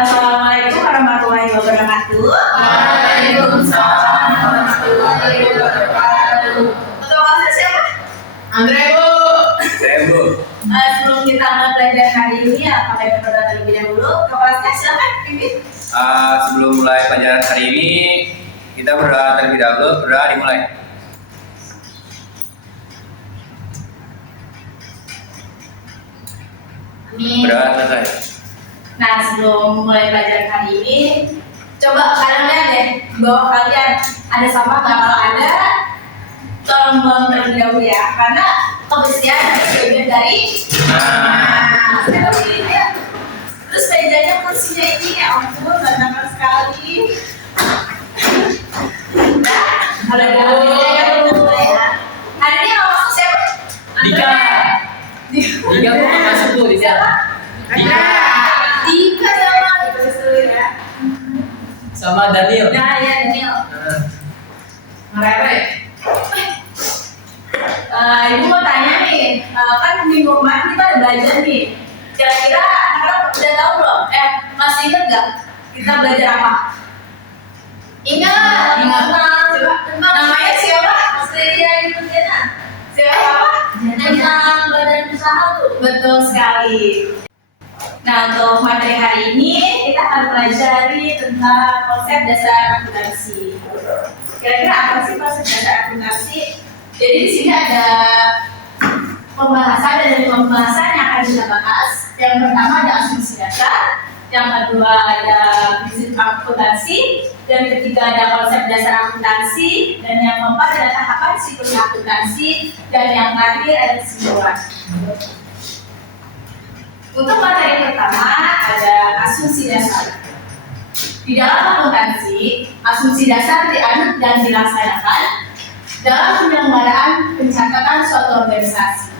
Assalamualaikum warahmatullahi wabarakatuh. Waalaikumsalam warahmatullahi wabarakatuh. Untuk kelasnya siapa? Andre, Bu. Saya Bu. Sebelum kita mulai belajar hari ini, apakah ada pertanyaan terlebih dahulu? Ke kelasnya silakan, Bibi. Sebelum mulai pelajaran hari ini, kita berdoa terlebih dahulu. Berdoa dimulai. Amin. Berdoa selesai. Nah, sebelum mulai belajar hari ini, coba kalian lihat deh, di bawah kalian ada sampah nggak? Kalau ada, tolong buang terlebih dahulu ya, karena kebersihan bagian dari. Nah, sekarang begini ya. Terus mejanya kursinya ini, ya ampun, berantakan sekali. Nah, kalau gitu ya, mulai ya. Hari ini yang masuk siapa? Dika. Dika Bu masuk Bu di sana. Dika sama gitu sesuai ya. Sama Daniel. Nah, ya Daniel. Merere. Ibu mau tanya nih, kan minggu kemarin kita ada belajar nih. Kira-kira anak-anak udah tahu belum? Masih ingat nggak kita belajar apa? Ingat. Coba. Namanya siapa? Australia itu Jena. Siapa? Tentang badan usaha tuh. Betul sekali. Nah, untuk materi hari ini kita akan pelajari tentang konsep dasar akuntansi. Kira-kira apa sih konsep dasar akuntansi? Jadi di sini ada pembahasan, dan dari pembahasan yang akan kita bahas. Yang pertama ada asumsi dasar, yang kedua ada prinsip akuntansi, dan ketiga ada konsep dasar akuntansi, dan yang keempat ada tahapan siklus akuntansi, dan yang terakhir ada kesimpulan. Untuk materi pertama ada asumsi dasar. Di dalam akuntansi, asumsi dasar dianut dan dilaksanakan dalam penyelenggaraan pencatatan suatu organisasi.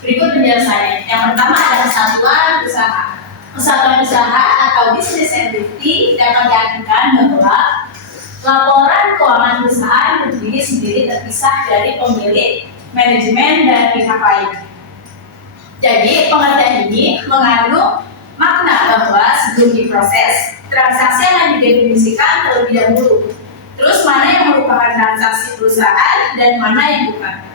Berikut penjelasannya. Yang pertama ada kesatuan usaha. Kesatuan usaha atau business entity dapat diartikan bahwa laporan keuangan perusahaan berdiri sendiri terpisah dari pemilik, manajemen, dan pihak lain. Jadi pengertian ini mengandung makna bahwa sebelum diproses, transaksi yang didefinisikan terlebih dahulu. Terus mana yang merupakan transaksi perusahaan dan mana yang bukan.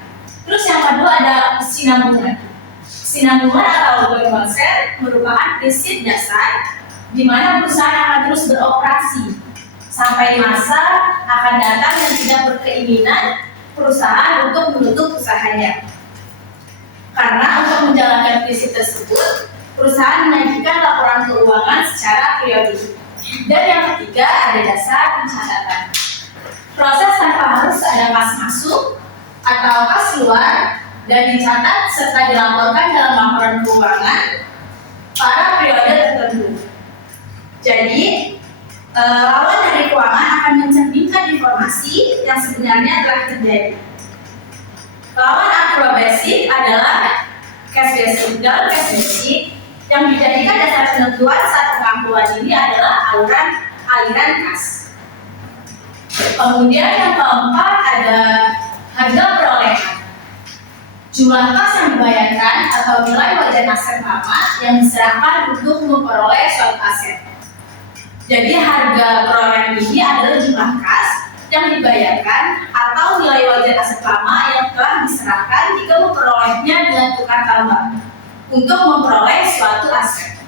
Terus yang kedua ada kesinambungan. Kesinambungan atau going concern merupakan prinsip dasar di mana perusahaan akan terus beroperasi sampai masa akan datang yang tidak berkeinginan perusahaan untuk menutup usahanya. Karena untuk menjalankan prinsip tersebut, perusahaan menyajikan laporan keuangan secara periodik. Dan yang ketiga ada dasar pencatatan. Proses tanpa harus ada kas masuk atau kas keluar dan dicatat serta dilaporkan dalam laporan keuangan pada periode tertentu. Jadi, lawan dari keuangan akan mencerminkan informasi yang sebenarnya telah terjadi. Lawan akrobasi adalah cash basic. Dalam cash basic yang dijadikan dasar penentuan saat pengampuan ini adalah aliran kas. Kemudian yang keempat ada harga perolehan. Jumlah kas yang dibayarkan atau nilai wajar aset lama yang diserahkan untuk memperoleh suatu aset. Jadi harga perolehan ini adalah jumlah kas yang dibayarkan atau nilai wajar aset lama yang telah diserahkan jika memperolehnya dengan tukar tambah untuk memperoleh suatu aset.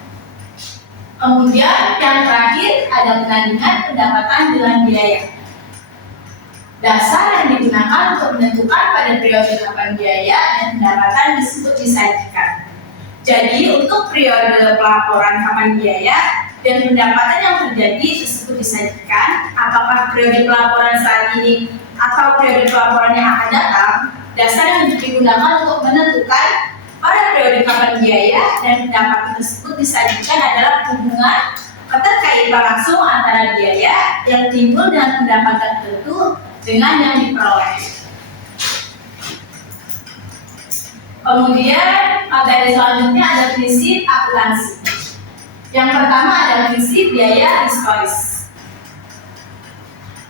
Kemudian yang terakhir ada penandingan pendapatan dengan biaya. Dasar yang digunakan untuk menentukan pada periode kapan biaya dan pendapatan disebut disajikan. Jadi untuk periode pelaporan kapan biaya dan pendapatan yang terjadi tersebut disajikan, apakah periode pelaporan saat ini atau periode pelaporan yang akan datang, dasar yang digunakan untuk menentukan pada periode kapan biaya dan pendapatan tersebut disajikan adalah hubungan keterkaitan langsung antara biaya yang timbul dengan pendapatan tertentu dengan yang diperoleh. Kemudian materi selanjutnya ada prinsip akuntansi. Yang pertama ada prinsip biaya historis.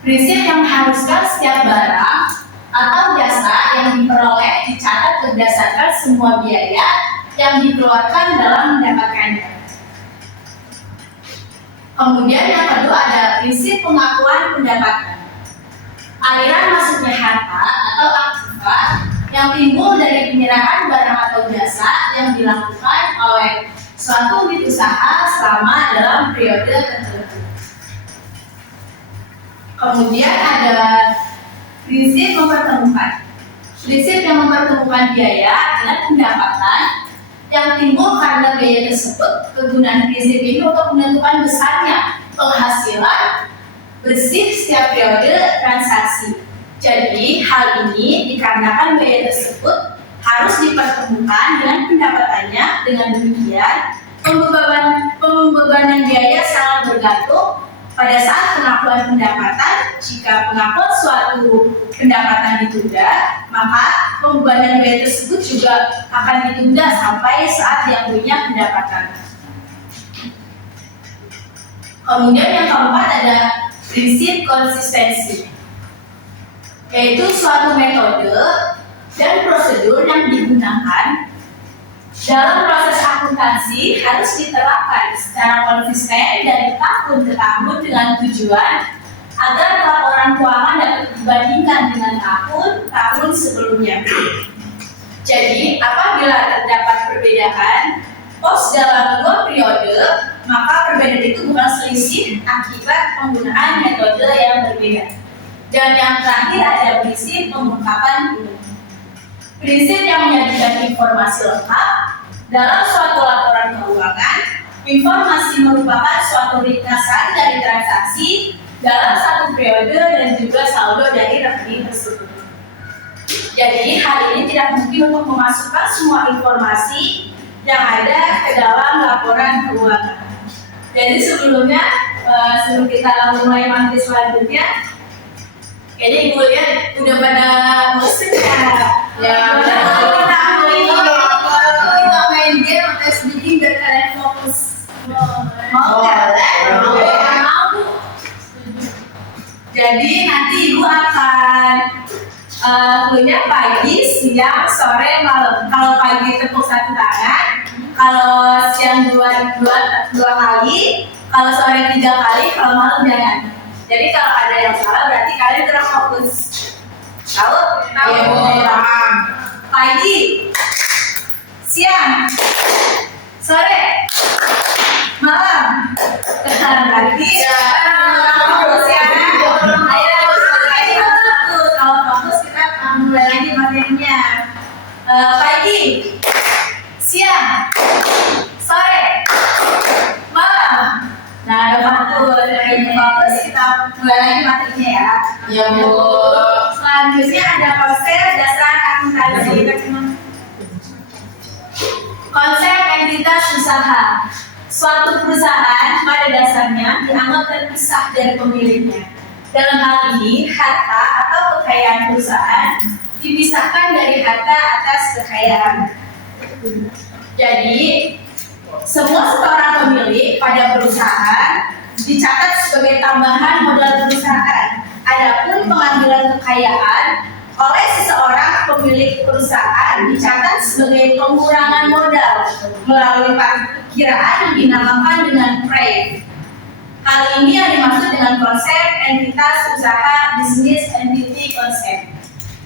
Prinsip yang mengharuskan setiap barang atau jasa yang diperoleh dicatat berdasarkan semua biaya yang dikeluarkan dalam mendapatkannya. Kemudian yang kedua ada prinsip pengakuan pendapatan. Aliran masuknya harta atau aktiva yang timbul dari penyerahan barang atau jasa yang dilakukan oleh suatu unit usaha selama dalam periode tertentu. Kemudian ada prinsip mempertemukan. Prinsip yang mempertemukan biaya dengan pendapatan yang timbul karena biaya tersebut. Kegunaan prinsip ini untuk menentukan besarnya penghasilan bersih setiap periode transaksi. Jadi hal ini dikarenakan biaya tersebut harus dipertemukan dengan pendapatannya. Dengan demikian pembebanan biaya sangat bergantung pada saat pengakuan pendapatan. Jika pengakuan suatu pendapatan ditunda, maka pembebanan biaya tersebut juga akan ditunda sampai saat diambilnya pendapatan. Kemudian yang keempat ada prinsip konsistensi, yaitu suatu metode dan prosedur yang digunakan dalam proses akuntansi harus diterapkan secara konsisten dari tahun ke tahun dengan tujuan agar laporan keuangan dapat dibandingkan dengan tahun sebelumnya. Jadi, apabila terdapat perbedaan pos dalam dua periode, maka perbedaan itu bukan selisih akibat penggunaan metode yang berbeda. Dan yang terakhir ada prinsip pengungkapan umum. Prinsip yang menyajikan informasi lengkap dalam suatu laporan keuangan. Informasi merupakan suatu ringkasan dari transaksi dalam satu periode dan juga saldo dari rekening tersebut. Jadi hal ini tidak mungkin untuk memasukkan semua informasi yang ada ke dalam laporan keuangan. Jadi sebelum kita mulai materi selanjutnya, kayaknya ibu lihat udah pada bosan ya. Kita main game atau speaking biar kalian fokus. Mau nggak? Mau. Jadi nanti ibu akan kuliah pagi, siang, sore, malam. Kalau pagi tepuk satu tangan, kalau siang dua kali, kalau sore 3 kali, kalau malam jangan. Jadi kalau ada yang salah berarti kalian kurang fokus. Tahu? Paham. Pagi, siang, sore, malam. Berarti fokus ya. Kalau fokus kita mulai lagi materinya. Pagi, siang, sore, malam. Nah, ada fokus kita mulai lagi materinya ya. Ya Bu. Selanjutnya ada konsep dasar akuntansi. Konsep entitas usaha. Suatu perusahaan pada dasarnya dianggap terpisah dari pemiliknya. Dalam hal ini, harta atau kekayaan perusahaan dipisahkan dari harta atas kekayaan. Jadi, semua seorang pemilik pada perusahaan dicatat sebagai tambahan modal perusahaan. Adapun pengambilan kekayaan oleh seseorang pemilik perusahaan dicatat sebagai pengurangan modal melalui perkiraan yang dinamakan dengan PRE. Hal ini yang dimaksud dengan konsep entitas usaha, business entity concept.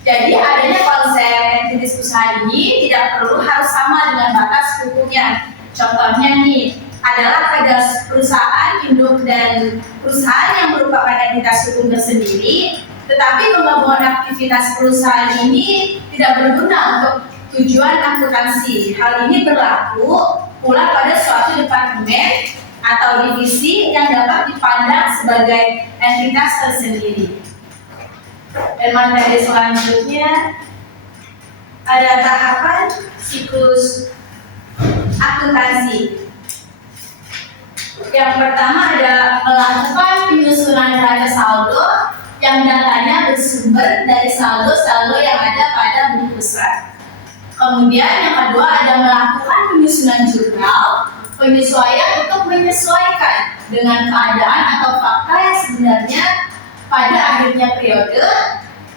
Jadi adanya konsep entitas usaha ini tidak perlu harus sama dengan batas hukumnya. Contohnya nih adalah pada perusahaan induk dan perusahaan yang merupakan entitas hukum tersendiri, tetapi penggabungan aktivitas perusahaan ini tidak berguna untuk tujuan akuntansi. Hal ini berlaku pula pada suatu departemen atau divisi yang dapat dipandang sebagai entitas tersendiri. Dan materi selanjutnya ada tahapan siklus akuntansi. Yang pertama adalah melakukan penyusunan neraca saldo yang datanya bersumber dari saldo-saldo yang ada pada buku besar. Kemudian yang kedua ada melakukan penyusunan jurnal, penyesuaian untuk menyesuaikan dengan keadaan atau fakta yang sebenarnya pada akhirnya periode,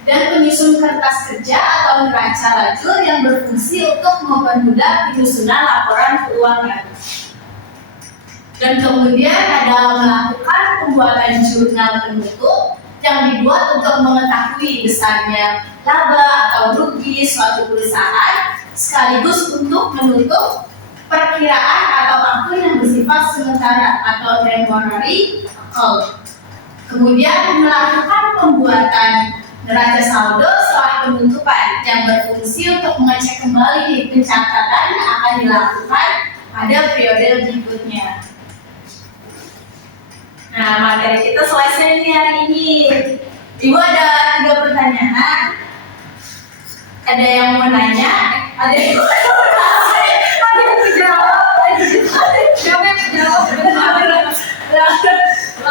dan penyusun kertas kerja atau neraca lajur yang berfungsi untuk mempermudah penyusunan laporan keuangan. Dan kemudian ada melakukan pembuatan jurnal penutup yang dibuat untuk mengetahui besarnya laba atau rugi suatu perusahaan, sekaligus untuk menutup perkiraan atau akun yang bersifat sementara atau temporary account. Kemudian melakukan pembuatan neraca saldo setelah penutupan yang berfungsi untuk mengecek kembali pencatatan yang akan dilakukan pada periode berikutnya. Nah, materi kita selesai nih hari ini. Ibu ada 3 pertanyaan. Ada yang mau nanya? Ada yang mau jawab?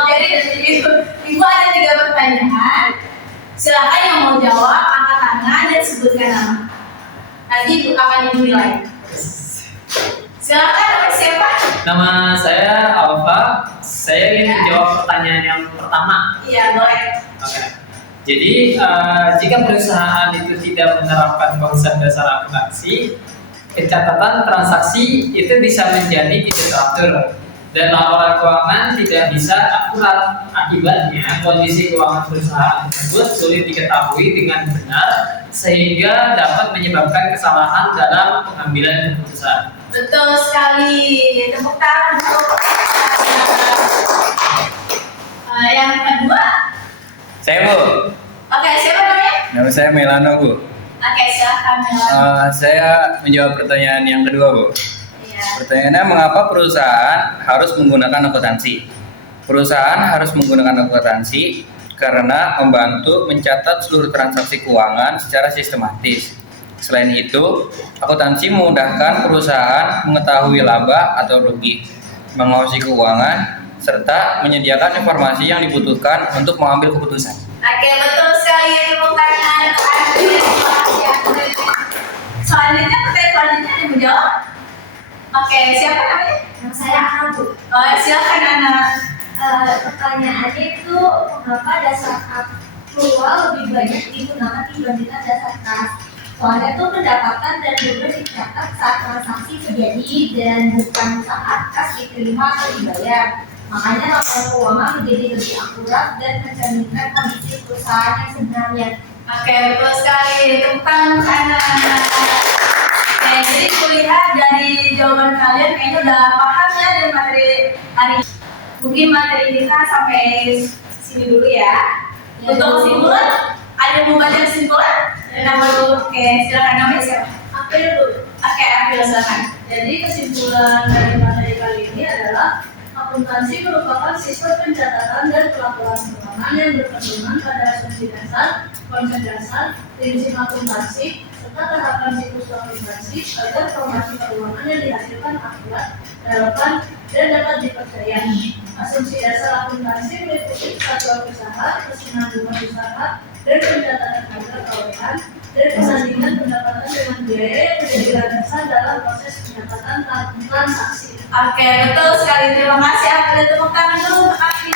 Jadi ibu ada 3 pertanyaan. Silakan yang mau jawab angkat tangan dan sebutkan nama. Nanti ibu akan dinilai. Silakan, nama siapa? Nama saya Alfa. Saya ingin menjawab pertanyaan yang pertama. Iya, boleh. Oke. Jadi jika perusahaan itu tidak menerapkan konsep dasar akuntansi, pencatatan transaksi itu bisa menjadi tidak teratur dan laporan keuangan tidak bisa akurat. Akibatnya kondisi keuangan perusahaan tersebut sulit diketahui dengan benar sehingga dapat menyebabkan kesalahan dalam pengambilan keputusan. Betul sekali. Tepuk tangan untuk yang kedua. Saya Bu. Oke, siapa namanya? Nama saya Melano Bu. Oke, silakan Melano. Saya menjawab pertanyaan yang kedua Bu. Iya. Pertanyaannya, mengapa perusahaan harus menggunakan akuntansi? Perusahaan harus menggunakan akuntansi karena membantu mencatat seluruh transaksi keuangan secara sistematis. Selain itu, akuntansi memudahkan perusahaan mengetahui laba atau rugi, mengawasi keuangan, serta menyediakan informasi yang dibutuhkan untuk mengambil keputusan. Oke, betul sekali. Tepuk tangan untuk Andi. Selanjutnya, pertanyaan selanjutnya yang menjawab. Oke, siapa namanya? Nama saya Ana, Bu. Silakan Ana. Pertanyaannya itu mengapa dasar aktual lebih banyak digunakan dibandingkan dasar kas? Soalnya itu pendapatan dan beban dicatat saat transaksi terjadi dan bukan saat kas diterima atau dibayar. Makanya laporan keuangan menjadi lebih akurat dan mencerminkan kondisi perusahaan yang sebenarnya. Oke, betul sekali. Tepuk tangan untuk Ana. Oke, jadi kulihat dari jawaban kalian kayaknya udah paham ya dari materi hari ini. Mungkin materi kita sampai sini dulu ya. Untuk kesimpulan, ada yang mau baca kesimpulan? Nama dulu. Oke, silakan, namanya siapa? April, Bu. Oke, April, silakan. Jadi kesimpulan dari materi kali ini adalah akuntansi merupakan sistem pencatatan dan pelaporan keuangan yang berpedoman pada asumsi dasar, konsep dasar, prinsip akuntansi, serta tahapan siklus akuntansi agar informasi keuangan yang dihasilkan akurat, relevan, dan dapat dipercaya. Asumsi dasar akuntansi meliputi kesatuan usaha, kesinambungan usaha, dan pencatatan harga keuangan, dan perbandingan pendapatan dengan biaya yang menjadi landasan dalam proses pencatatan transaksi. Oke, betul sekali. Terima kasih April. Tepuk tangan dulu untuk April.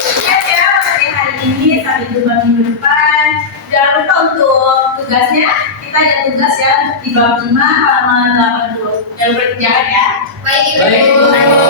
Sukses ya materi hari ini. Sampai jumpa minggu depan. Jangan lupa untuk tugasnya. Kita ada tugas ya di bab 5 halaman 80. Jangan lupa dikerjakan ya. Baik, Baik, Ibu. Ibu.